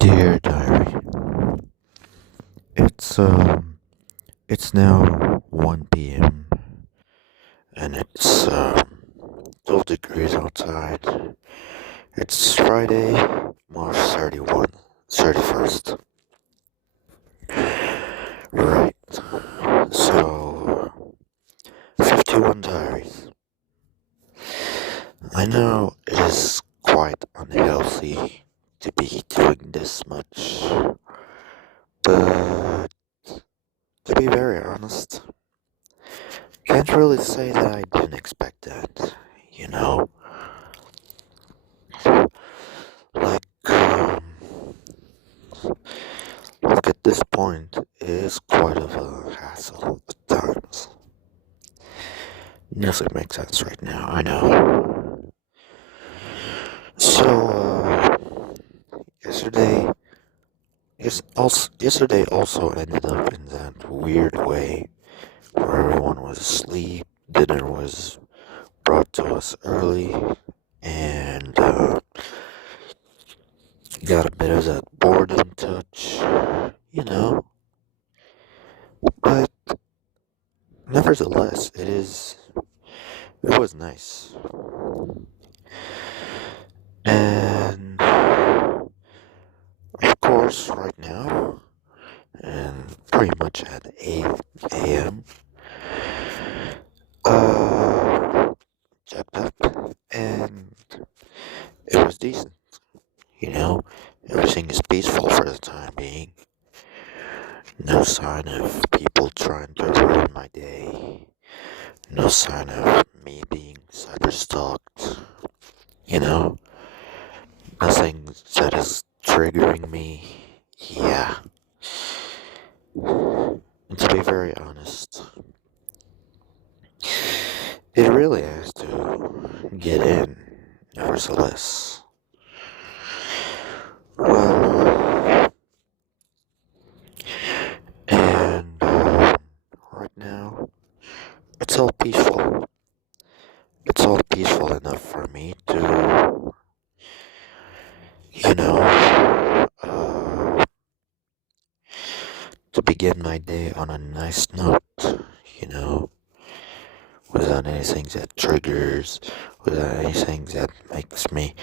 Dear diary, it's it's now 1 p.m. and it's 12 degrees outside. It's Friday, March 31st. Right. So 51 diaries. I know it is quite unhealthy to be doing this much, but to be very honest, can't really say that I didn't expect that. You know, like look at this point, it is quite of a hassle at times. Nothing makes sense right now, I know. So, yesterday, yesterday also ended up in that weird way where everyone was asleep, dinner was brought to us early, and got a bit of that boredom touch, you know. But nevertheless, it was nice. And of course, right now, and pretty much at 8 a.m., checked up, and it was decent. You know, everything is peaceful for the time being. No sign of people trying to ruin my day. No sign of me being cyberstalked. You know, nothing that is triggering me. Yeah. And to be very honest, it really has to get in, nevertheless. Well, and right now, it's all peaceful. It's all peaceful enough for me to, you know, to begin my day on a nice note, you know, without anything that triggers, without anything that makes me,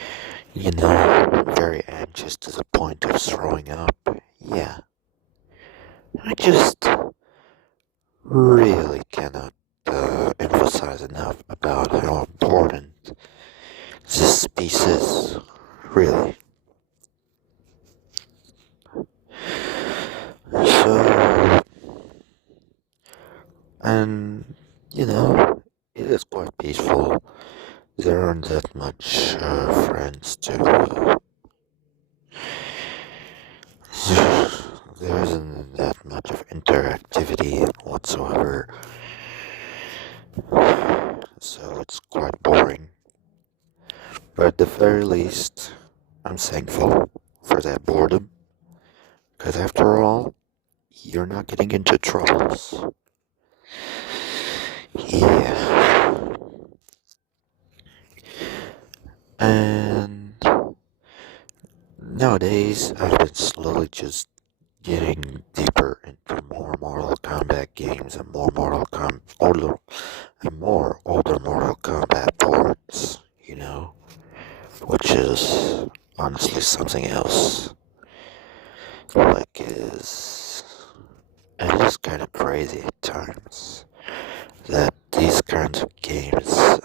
very anxious to the point of throwing up. Yeah, I just really cannot emphasize enough about how important this piece is. Really. So, and it is quite peaceful. There aren't that much friends to. There isn't that much of interactivity whatsoever, so it's quite boring. But at the very least, I'm thankful for that boredom, because after all, you're not getting into troubles. Yeah. And nowadays, I've been slowly just getting deeper into more Mortal Kombat games and more older Mortal Kombat boards, which is honestly something else. Like it is kind of crazy at times that these kinds of games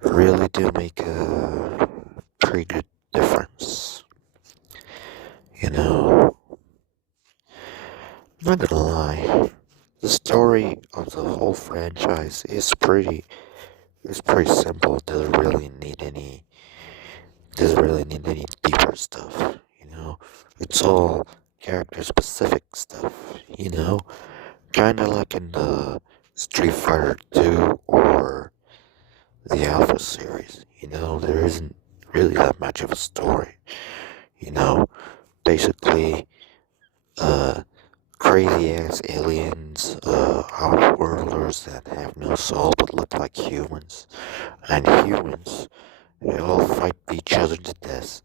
really do make a pretty good difference. I'm not gonna lie, the story of the whole franchise is pretty simple. Doesn't really need any deeper stuff. It's all character specific stuff. Kind of like in the Street Fighter 2 or the Alpha series. There isn't really that much of a story. You know, Basically, uh, crazy ass aliens, outworlders that have no soul but look like humans, and humans, they all fight each other to death,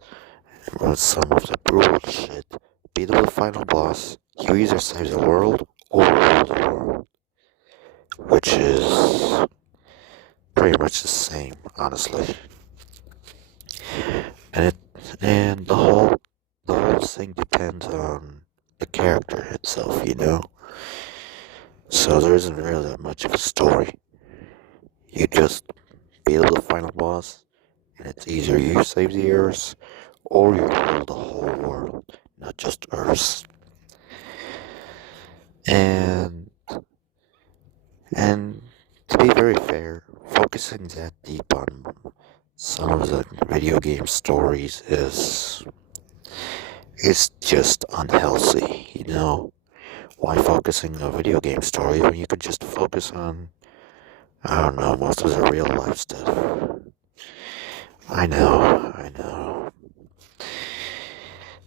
But some of the bullshit, beatable final boss, you either save the world or rule the world, which is pretty much the same, honestly. And it and the whole thing depends on the character itself, you know. So there isn't really that much of a story. You just beat the final boss, and it's either you save the Earth or you rule the whole world, not just Earth. And and to be very fair, focusing that deep on some of the video game stories is just unhealthy, you know. Why focusing on video game stories when you could just focus on, I don't know, most of the real life stuff? I know.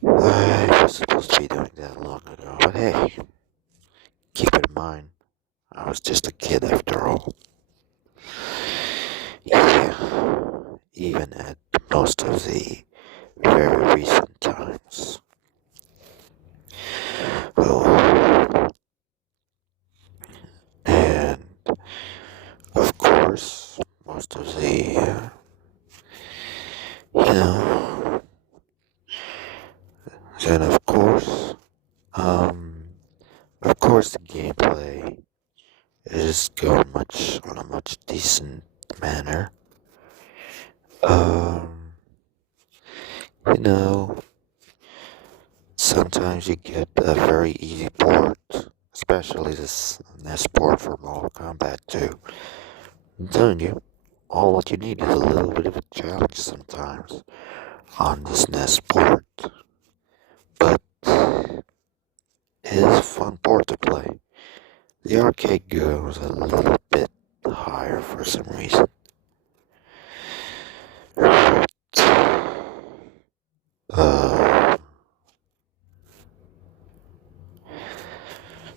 I was supposed to be doing that long ago, but hey, keep in mind, I was just a kid after all. Yeah, even at most of the very recent times. Oh, and of course, most of the, you know, then um, of course the gameplay is going much on a much decent manner. Um, you know, sometimes you get a very easy port, especially this port for Mortal Kombat 2. I'm telling you, all what you need is a little bit of a challenge sometimes on this NES port, but it is a fun port to play. The arcade goes a little bit higher for some reason. Uh,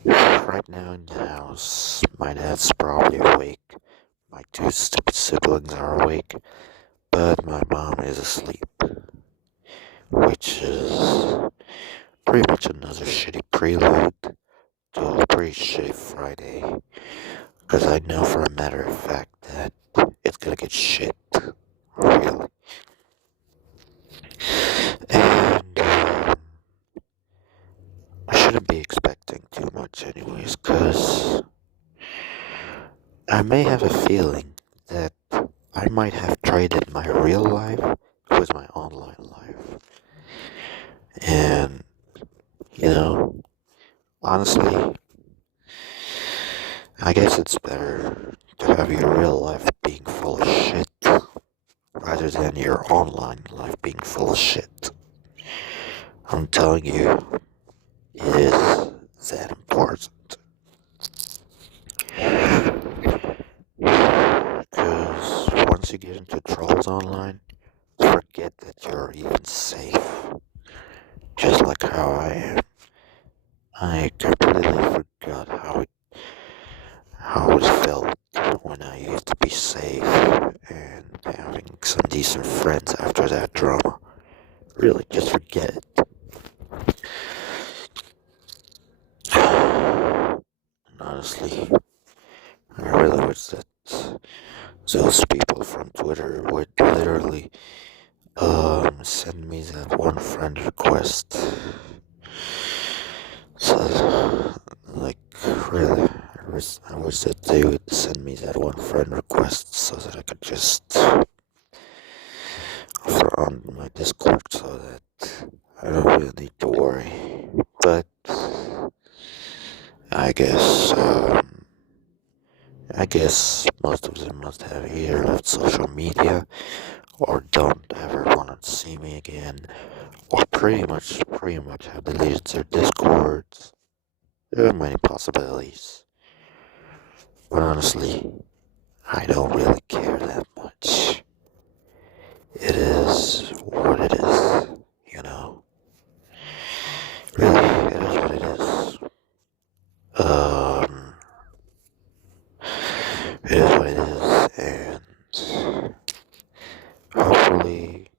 right now in the house, my dad's probably awake. My two stupid siblings are awake, but my mom is asleep, which is pretty much another shitty prelude to a pretty shitty Friday, because I know for a matter of fact that it's gonna get shit, really. And I shouldn't be expecting too much anyways, because I may have a feeling that I might have traded my real life with my online life. And, you know, honestly, I guess it's better to have your real life being full of shit rather than your online life being full of shit. I'm telling you, it is that important. Because once you get into trolls online, forget that you're even safe. Just like how I am. I completely forgot how it felt when I used to be safe and having some decent friends after that drama. Really, just forget it. And honestly, I really wish that those people from Twitter would literally send me that one friend request. So, like, really, I wish that they would send me that one friend request so that I could just offer on my Discord so that I don't really need to worry. But I guess, I guess most of them must have either left social media or don't ever want to see me again, or pretty much have deleted their Discords. There are many possibilities, but honestly, I don't really care that much. It is what it is, you know? Really, it is what it is. Um, it is what it is, and hopefully,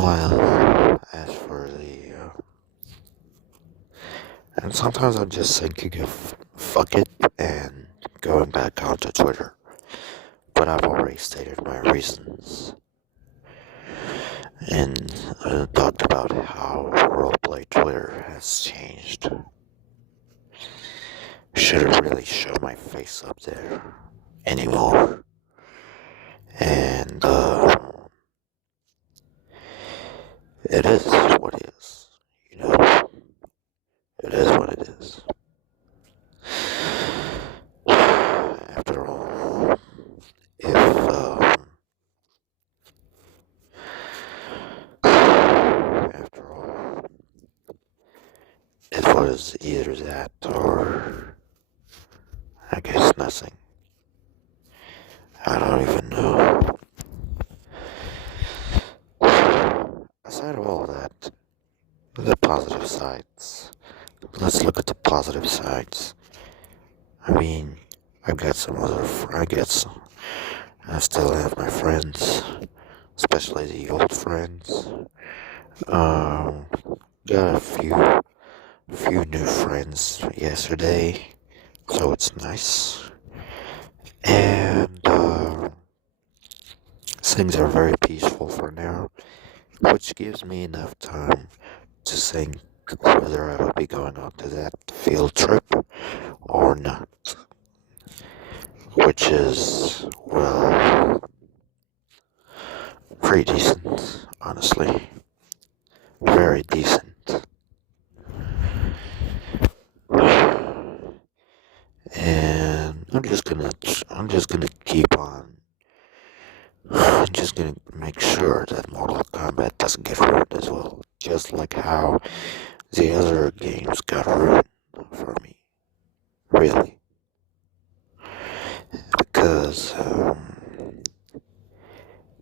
Meanwhile, as for and sometimes I'm just thinking of fuck it and going back onto Twitter. But I've already stated my reasons and talked about how roleplay Twitter has changed. Shouldn't really show my face up there anymore. And it is what it is. You know, it is what it is. After all, if after all, it was either that or I guess nothing. I don't even know. Aside of all that, the positive sides. Let's look at the positive sides. I mean, I've got some other. I still have my friends, especially the old friends. Um, got a few new friends yesterday, so it's nice. And things are very peaceful for now, which gives me enough time to think whether I would be going on to that field trip or not. Which is, well, pretty decent, honestly. Very decent. And I'm just gonna keep on. I'm just gonna make sure that Mortal Kombat doesn't get ruined as well. Just like how the other games got ruined for me. Really. Because,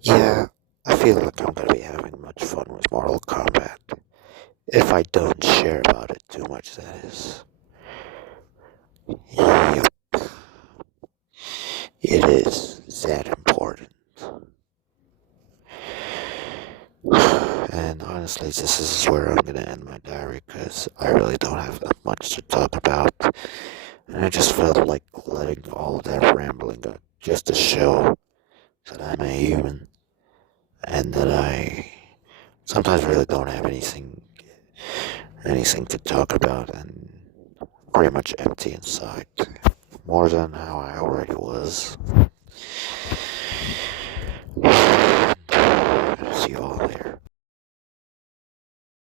yeah, I feel like I'm gonna be having much fun with Mortal Kombat. If I don't share about it too much, that is. Yep. It is that important. And honestly, this is where I'm gonna end my diary because I really don't have that much to talk about. And I just felt like letting all that rambling go just to show that I'm a human and that I sometimes really don't have anything to talk about and pretty much empty inside. More than how I already was. See you all later.